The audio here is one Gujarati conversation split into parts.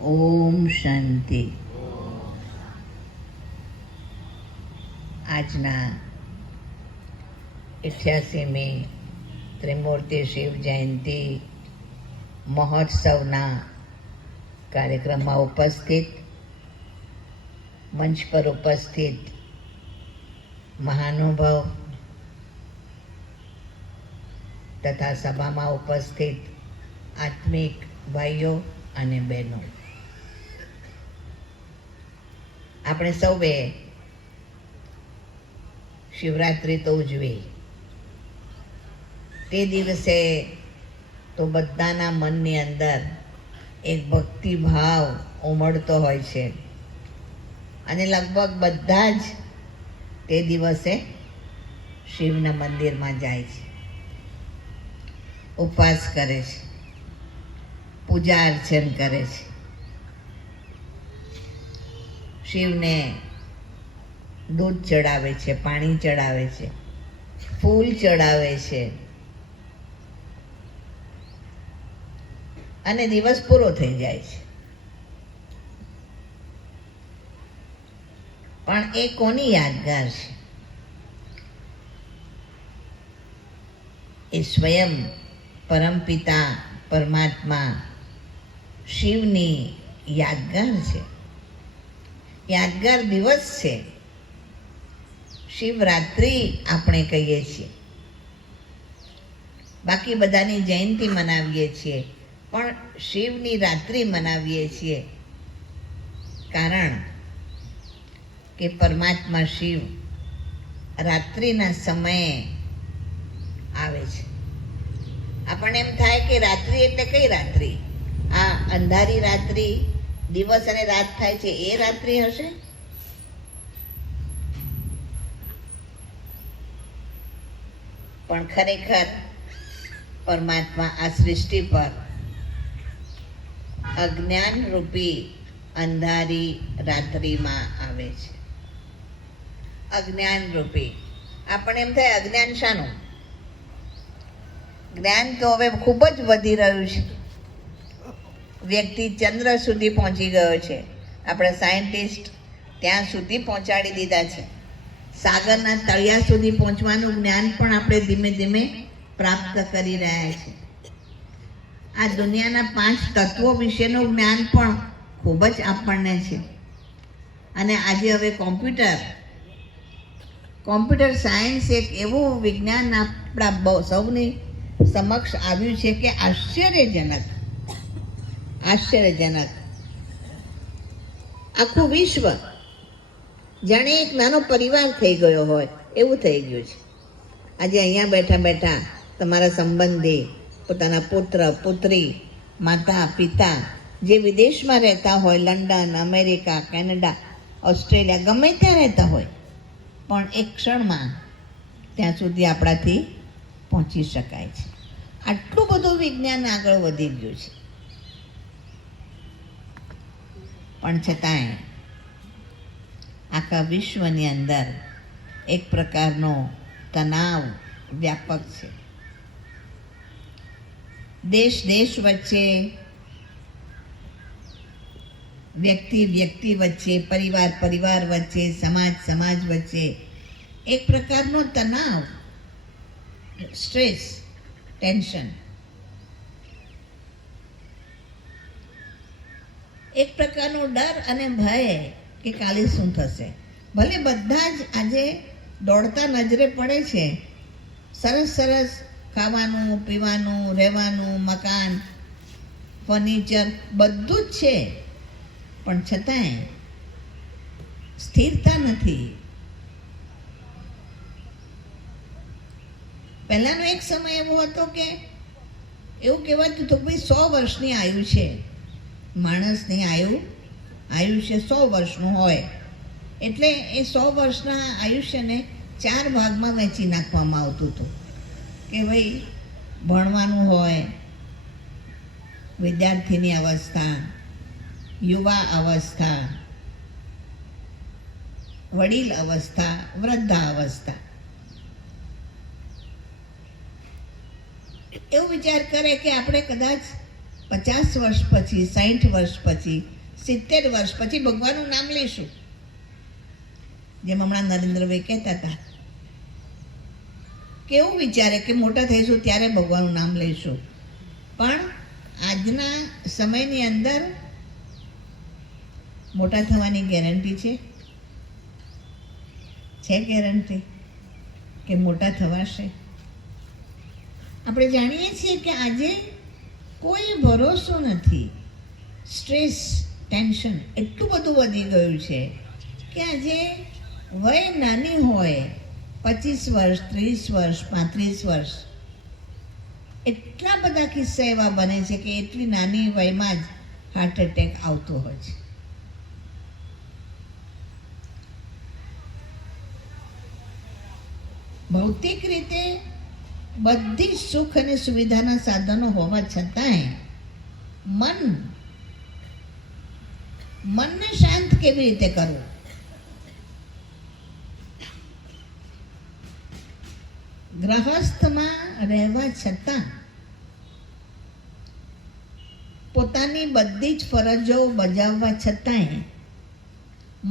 ઓમ શાંતિ. આજના 88મી ત્રિમૂર્તિ શિવ જયંતિ મહોત્સવના કાર્યક્રમમાં ઉપસ્થિત, મંચ પર ઉપસ્થિત મહાનુભાવ તથા સભામાં ઉપસ્થિત આત્મિક ભાઈઓ અને બહેનો, આપણે સૌએ શિવરાત્રિ તો ઉજવી. તે દિવસે તો બધાના મનની અંદર એક ભક્તિભાવ ઉમળતો હોય છે અને લગભગ બધા જ તે દિવસે શિવના મંદિરમાં જાય છે, ઉપવાસ કરે છે, પૂજા અર્ચન કરે છે, શિવને દૂધ ચડાવે છે, પાણી ચડાવે છે, ફૂલ ચડાવે છે અને દિવસ પૂરો થઈ જાય છે. પણ એ કોની યાદગાર છે? એ સ્વયં પરમપિતા પરમાત્મા શિવની યાદગાર છે, યાદગાર દિવસ છે. શિવરાત્રિ આપણે કહીએ છીએ, બાકી બધાની જયંતિ મનાવીએ છીએ, પણ શિવની રાત્રિ મનાવીએ છીએ કારણ કે પરમાત્મા શિવ રાત્રિના સમયે આવે છે. આપણને એમ થાય કે રાત્રિ એટલે કઈ રાત્રિ? આ અંધારી રાત્રિ, દિવસ અને રાત થાય છે એ રાત્રિ હશે? પણ ખરેખર પરમાત્મા આ સૃષ્ટિ પર અજ્ઞાન રૂપી અંધારી રાત્રિમાં આવે છે. અજ્ઞાન રૂપી. આપણને એમ થાય અજ્ઞાન શાનું? જ્ઞાન તો હવે ખૂબ જ વધી રહ્યું છે. વ્યક્તિ ચંદ્ર સુધી પહોંચી ગયો છે, આપણા સાયન્ટિસ્ટ ત્યાં સુધી પહોંચાડી દીધા છે. સાગરના તળિયા સુધી પહોંચવાનું જ્ઞાન પણ આપણે ધીમે ધીમે પ્રાપ્ત કરી રહ્યા છે. આ દુનિયાના 5 તત્વો વિશેનું જ્ઞાન પણ ખૂબ જ આપણને છે. અને આજે હવે કોમ્પ્યુટર સાયન્સ એક એવું વિજ્ઞાન આપણા સૌની સમક્ષ આવ્યું છે કે આશ્ચર્યજનક આખું વિશ્વ જાણે એક નાનો પરિવાર થઈ ગયો હોય એવું થઈ ગયું છે. આજે અહીંયા બેઠા બેઠા તમારા સંબંધી, પોતાના પુત્ર પુત્રી, માતા પિતા જે વિદેશમાં રહેતા હોય, લંડન, અમેરિકા, કેનેડા, ઓસ્ટ્રેલિયા, ગમે ત્યાં રહેતા હોય, પણ એક ક્ષણમાં ત્યાં સુધી આપણાથી પહોંચી શકાય છે. આટલું બધું વિજ્ઞાન આગળ વધી ગયું છે, પણ છતાંય આખા વિશ્વની અંદર એક પ્રકારનો તણાવ વ્યાપક છે. દેશ વચ્ચે, વ્યક્તિ વચ્ચે, પરિવાર વચ્ચે, સમાજ વચ્ચે એક પ્રકારનો તણાવ, સ્ટ્રેસ, ટેન્શન, એક પ્રકારનો ડર અને ભય કે કાલે શું થશે. ભલે બધા જ આજે દોડતા નજરે પડે છે, સરસ ખાવાનું, પીવાનું, રહેવાનું, મકાન, ફર્નિચર બધું જ છે, પણ છતાંય સ્થિરતા નથી. પહેલાનો એક સમય એવો હતો કે એવું કહેવાતું હતું કે ભાઈ 100 વર્ષની આયુ છે માણસની. આયુષ્ય 100 વર્ષનું હોય એટલે એ 100 વર્ષના આયુષ્યને 4 ભાગમાં વહેંચી નાખવામાં આવતું હતું કે ભાઈ ભણવાનું હોય, વિદ્યાર્થીની અવસ્થા, યુવા અવસ્થા, વડીલ અવસ્થા, વૃદ્ધા અવસ્થા. એવું વિચાર કરે કે આપણે કદાચ 50 વર્ષ પછી, 60 વર્ષ પછી, 70 વર્ષ પછી ભગવાનનું નામ લઈશું. જેમ હમણાં નરેન્દ્રભાઈ કહેતા હતા, કેવું વિચારે કે મોટા થઈશું ત્યારે ભગવાનનું નામ લઈશું. પણ આજના સમયની અંદર મોટા થવાની ગેરંટી છે ગેરંટી કે મોટા થવાશે? આપણે જાણીએ છીએ કે આજે કોઈ ભરોસો નથી. સ્ટ્રેસ, ટેન્શન એટલું બધું વધી ગયું છે કે આજે વય નાની હોય, 25 વર્ષ, 30 વર્ષ, 35 વર્ષ, એટલા બધા કિસ્સા એવા બને છે કે એટલી નાની વયમાં જ હાર્ટ એટેક આવતો હોય છે. ભૌતિક રીતે બધી સુખ અને સુવિધાના સાધનો હોવા છતાંય મનને શાંત કેવી રીતે કરવું? ગ્રહસ્થમાં રહેવા છતાં પોતાની બધી જ ફરજો બજાવવા છતાંય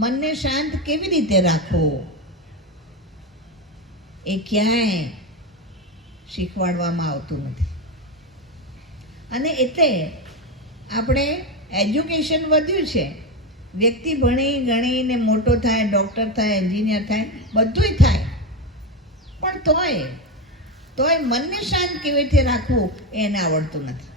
મનને શાંત કેવી રીતે રાખવું એ ક્યાંય શીખવાડવામાં આવતું નથી. અને એટલે આપણે એજ્યુકેશન વધ્યું છે, વ્યક્તિ ભણી ગણીને મોટો થાય, ડૉક્ટર થાય, એન્જિનિયર થાય, બધુંય થાય, પણ તોય મનને શાંત કેવી રીતે રાખવું એને આવડતું નથી.